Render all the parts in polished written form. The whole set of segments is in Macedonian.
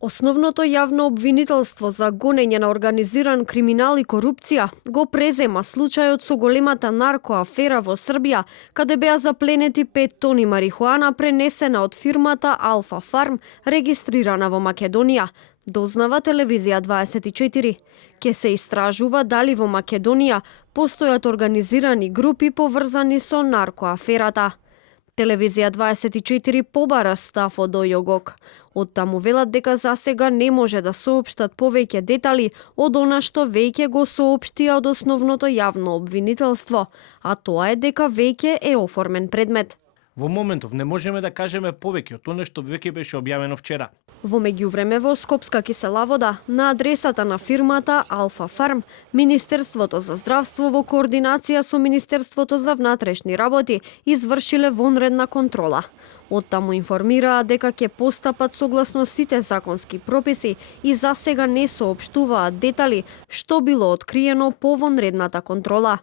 Основното јавно обвинителство за гонење на организиран криминал и корупција го презема случајот со големата наркоафера во Србија, каде беа запленети 5 тони марихуана пренесена од фирмата Алфа Фарм, регистрирана во Македонија, дознава Телевизија 24. Ке се истражува дали во Македонија постојат организирани групи поврзани со наркоаферата. Телевизија 24 побара став од ОЈОГОК. Од таму велат дека засега не може да соопштат повеќе детали од она што веќе го соопштија од основното јавно обвинителство, а тоа е дека веќе е оформен предмет. Во моментов не можеме да кажеме повеќе од тоа што веќе беше објавено вчера. Во меѓувреме во Скопска киселовода, на адресата на фирмата Алфа Фарм, Министерството за здравство во координација со Министерството за внатрешни работи извршиле вонредна контрола. Оттаму информираа дека ќе постапат согласно сите законски прописи и засега не соопштуваат детали што било откриено по вонредната контрола.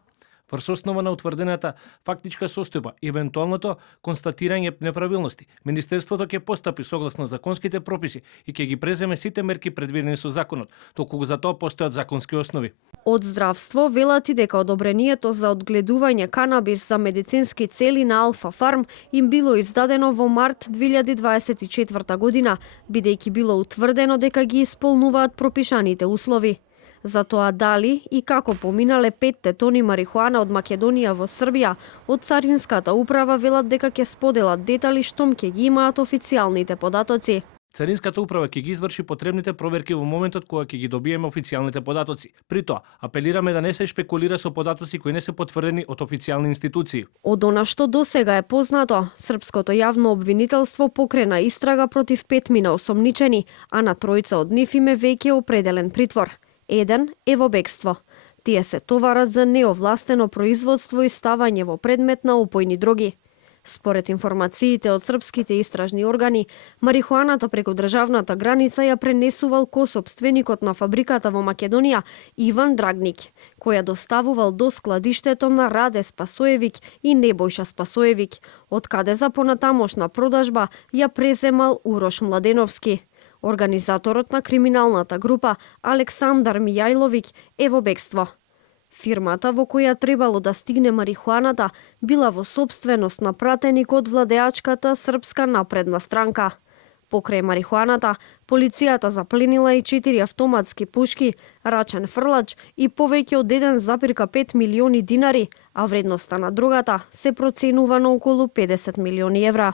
Врз основа на утврдената фактичка состојба и евентуалното констатирање неправилности, Министерството ќе постапи согласно законските прописи и ќе ги преземе сите мерки предвидени со законот, толку за тоа постојат законски основи. Од здравство велат и дека одобрението за одгледување канабис за медицински цели на Алфа Фарм им било издадено во март 2024 година, бидејќи било утврдено дека ги исполнуваат пропишаните услови. За тоа дали и како поминале 5 тони марихуана од Македонија во Србија, од Царинската управа велат дека ќе споделат детали штом ќе ги имаат официјалните податоци. Царинската управа ќе ги изврши потребните проверки во моментот кога ќе ги добиеме официјалните податоци. При тоа, апелираме да не се шпекулира со податоци кои не се потврдени од официјални институции. Од она што досега е познато, српското јавно обвинителство покрена истрага против 5 осомничени, а на тројца од нив им е веќе определен притвор. Еден е во бегство. Тие се товарат за неовластено производство и ставање во предмет на опојни дроги. Според информациите од српските истражни органи, марихуаната преку државната граница ја пренесувал косопственикот на фабриката во Македонија Иван Драгник, која доставувал до складиштето на Раде Спасоевиќ и Небојша Спасоевиќ, од каде за понатамошна продажба ја преземал Урош Младеновски. Организаторот на криминалната група Александар Мијајловиќ е во бегство. Фирмата во која требало да стигне марихуаната била во сопственост на пратеник од владеачката Српска напредна странка. Покрај марихуаната, полицијата запленила и 4 автоматски пушки, рачен фрлач и повеќе од 1,5 милиони динари, а вредноста на дрогата се проценува на околу 50 милиони евра.